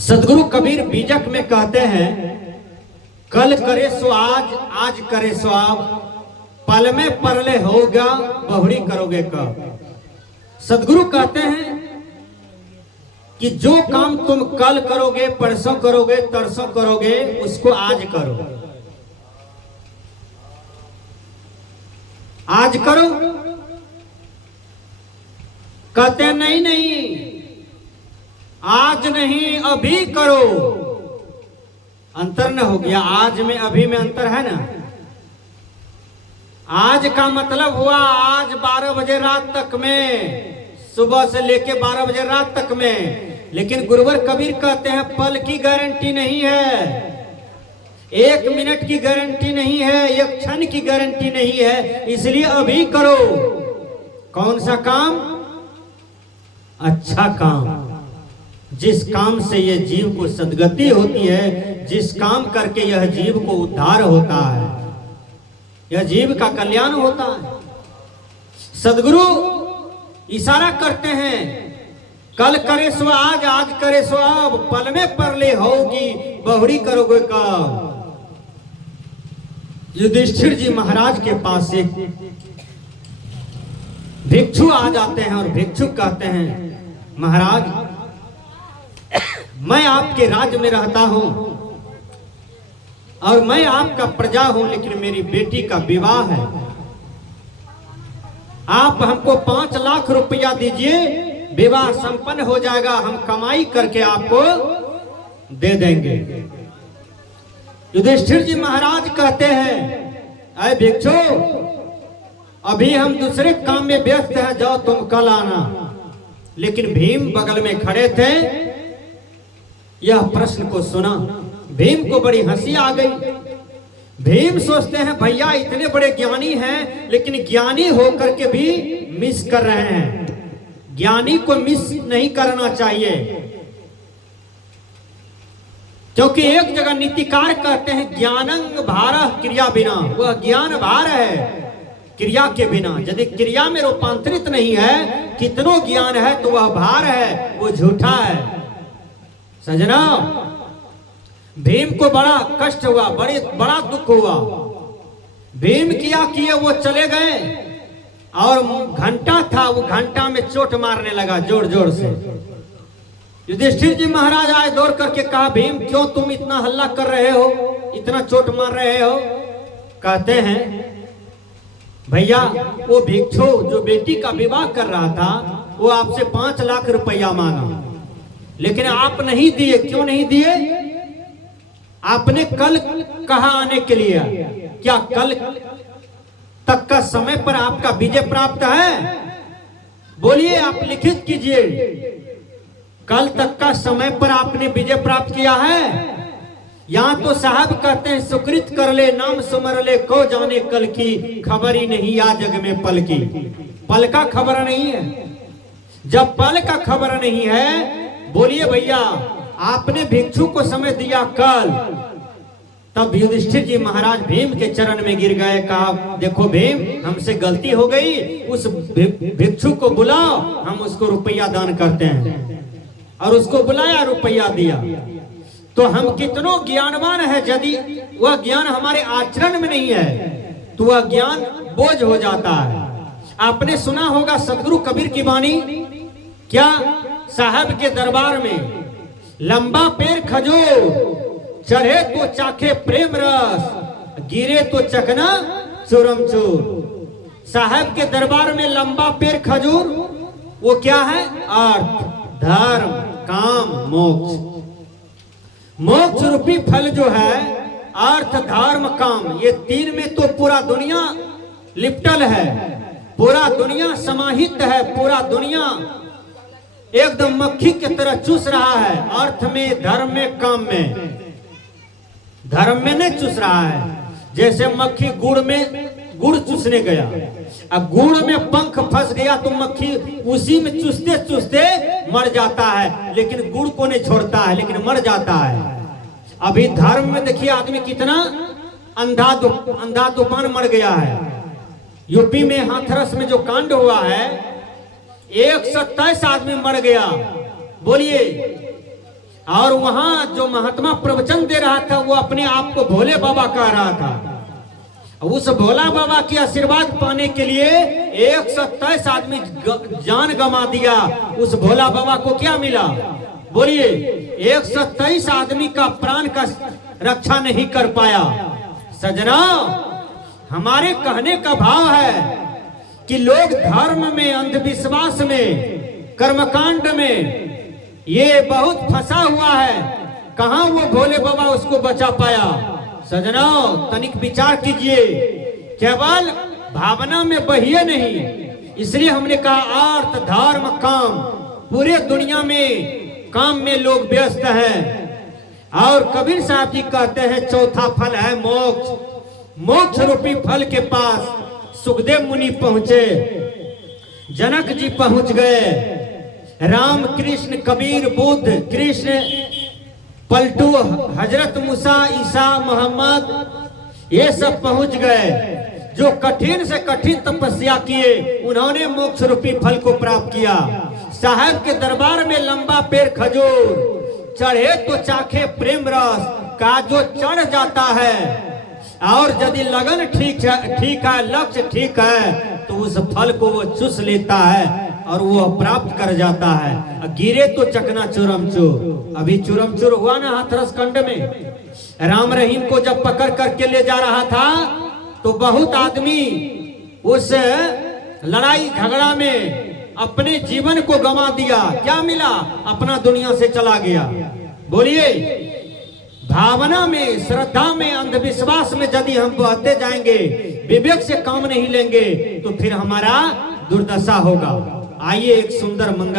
सदगुरु कबीर बीजक में कहते हैं, कल करे सो आज, आज करे सो अब, पल में परले होगा बहुड़ी करोगे कब। सदगुरु कहते हैं कि जो काम तुम कल करोगे, परसों करोगे, तरसों करोगे, उसको आज करो। आज करो। कहते नहीं नहीं, आज नहीं अभी करो। अंतर न हो गया? आज में अभी में अंतर है ना। आज का मतलब हुआ आज 12 बजे रात तक में, सुबह से लेके 12 बजे रात तक में। लेकिन गुरुवर कबीर कहते हैं पल की गारंटी नहीं है, 1 मिनट की गारंटी नहीं है, 1 क्षण की गारंटी नहीं है, इसलिए अभी करो। कौन सा काम? अच्छा काम, जिस काम से यह जीव को सद्गति होती है, जिस काम करके यह जीव को उद्धार होता है, यह जीव का कल्याण होता है। सदगुरु इशारा करते हैं, कल करे सो आज, आज करे सो अब, पल में परले होगी बहुड़ी करोगे कब। युधिष्ठिर जी महाराज के पास एक भिक्षु आ जाते हैं और भिक्षु कहते हैं, महाराज मैं आपके राज्य में रहता हूं और मैं आपका प्रजा हूं, लेकिन मेरी बेटी का विवाह है। आप हमको 5 लाख रुपया दीजिए, विवाह संपन्न हो जाएगा, हम कमाई करके आपको दे देंगे। युधिष्ठिर जी महाराज कहते हैं, अरे भिक्षु अभी हम दूसरे काम में व्यस्त हैं, जाओ तुम कल आना। लेकिन भीम बगल में खड़े थे, यह प्रश्न को सुना, भीम को बड़ी हंसी आ गई। भीम सोचते हैं भैया इतने बड़े ज्ञानी हैं, लेकिन ज्ञानी होकर के भी मिस कर रहे हैं। ज्ञानी को मिस नहीं करना चाहिए, क्योंकि एक जगह नीतिकार कहते हैं ज्ञानंग भारः क्रिया बिना। वह ज्ञान भार है क्रिया के बिना। यदि क्रिया में रूपांतरित नहीं है, कितनो ज्ञान है तो वह भार है, वो झूठा है। सजना, भीम को बड़ा कष्ट हुआ, बड़ा दुख हुआ। भीम क्या किए, वो चले गए और घंटा था, वो घंटा में चोट मारने लगा जोर जोर से। युधिष्ठिर जी महाराज आए, दौड़ करके कहा, भीम क्यों तुम इतना हल्ला कर रहे हो, इतना चोट मार रहे हो। कहते हैं भैया वो भिक्षु जो बेटी का विवाह कर रहा था, वो आपसे 5 लाख रुपया मांगा, लेकिन आप नहीं दिए। क्यों नहीं दिए? आपने कल कहा आने के लिए। क्या कल तक का समय पर आपका विजय प्राप्त है? बोलिए, आप लिखित कीजिए, कल तक का समय पर आपने विजय प्राप्त किया है? यहां तो साहब कहते हैं, सुकृत कर ले नाम सुमर ले, को जाने कल की, खबर ही नहीं या जग में पल की। पल का खबर नहीं है। जब पल का खबर नहीं है, बोलिए भैया आपने भिक्षु को समय दिया कल। तब युधिष्ठिर जी महाराज भीम के चरण में गिर गए, कहा देखो भीम हमसे गलती हो गई, उस भिक्षु को बुलाओ, हम उसको रुपया दान करते हैं। और उसको बुलाया, रुपया दिया। तो हम कितनों ज्ञानवान है, यदि वह ज्ञान हमारे आचरण में नहीं है तो वह ज्ञान बोझ हो जाता है। आपने सुना होगा सदगुरु कबीर की वाणी, क्या साहब के दरबार में लंबा पैर खजूर, चढ़े तो चाखे प्रेम रस, गिरे तो चकना चूरम चूर। साहब के दरबार में लंबा पैर खजूर, वो क्या है? अर्थ, धर्म, काम, मोक्ष। मोक्ष रूपी फल जो है, अर्थ, धर्म, काम, ये 3 में तो पूरा दुनिया लिपटल है, पूरा दुनिया समाहित है, पूरा दुनिया एकदम मक्खी की तरह चूस रहा है। अर्थ में, धर्म में, काम में। धर्म में नहीं चूस रहा है, जैसे मक्खी गुड़ में गुड़ चूसने गया, अब गुड़ में पंख फंस गया तो मक्खी उसी में चूसते चूसते मर जाता है, लेकिन गुड़ को नहीं छोड़ता है, लेकिन मर जाता है। अभी धर्म में देखिए आदमी कितना अंधा तूफान मर गया है। यूपी में हाथरस में जो कांड हुआ है, 127 आदमी मर गया। बोलिए, और वहां जो महात्मा प्रवचन दे रहा था वो अपने आप को भोले बाबा कह रहा था। उस भोला बाबा की आशीर्वाद पाने के लिए 127 आदमी जान गंवा दिया। उस भोला बाबा को क्या मिला? बोलिए, 127 आदमी का प्राण का रक्षा नहीं कर पाया। सजना, हमारे कहने का भाव है कि लोग धर्म में, अंधविश्वास में, कर्मकांड में ये बहुत फंसा हुआ है। कहां वो भोले बाबा उसको बचा पाया? सजना, तनिक विचार कीजिए, केवल भावना में बहिए नहीं। इसलिए हमने कहा अर्थ, धर्म, काम, पूरे दुनिया में काम में लोग व्यस्त हैं। और कबीर साहब जी कहते हैं चौथा फल है मोक्ष। मोक्ष रूपी फल के पास सुखदेव मुनि पहुंचे, जनक जी पहुंच गए, राम, कृष्ण, कबीर, बुद्ध, कृष्ण, पलटू, हजरत मूसा, ईसा, मोहम्मद, ये सब पहुंच गए। जो कठिन से कठिन तपस्या किए उन्होंने मोक्ष रूपी फल को प्राप्त किया। साहब के दरबार में लंबा पेड़ खजूर, चढ़े तो चाखे प्रेम रस का जो चढ़ जाता है, और यदि लगन ठीक है, लक्ष्य ठीक है, तो उस फल को वो चूस लेता है और वो प्राप्त कर जाता है। गिरे तो चकना चूरमचूर। अभी चूरमचूर हुआ ना हाथरस कंड में। राम रहीम को जब पकड़ करके ले जा रहा था तो बहुत आदमी उस लड़ाई झगड़ा में अपने जीवन को गंवा दिया। क्या मिला? अपना दुनिया से चला गया। बोलिए, भावना में, श्रद्धा में, अंधविश्वास में यदि हम बहते जाएंगे, विवेक से काम नहीं लेंगे, तो फिर हमारा दुर्दशा होगा। आइए एक सुंदर मंगल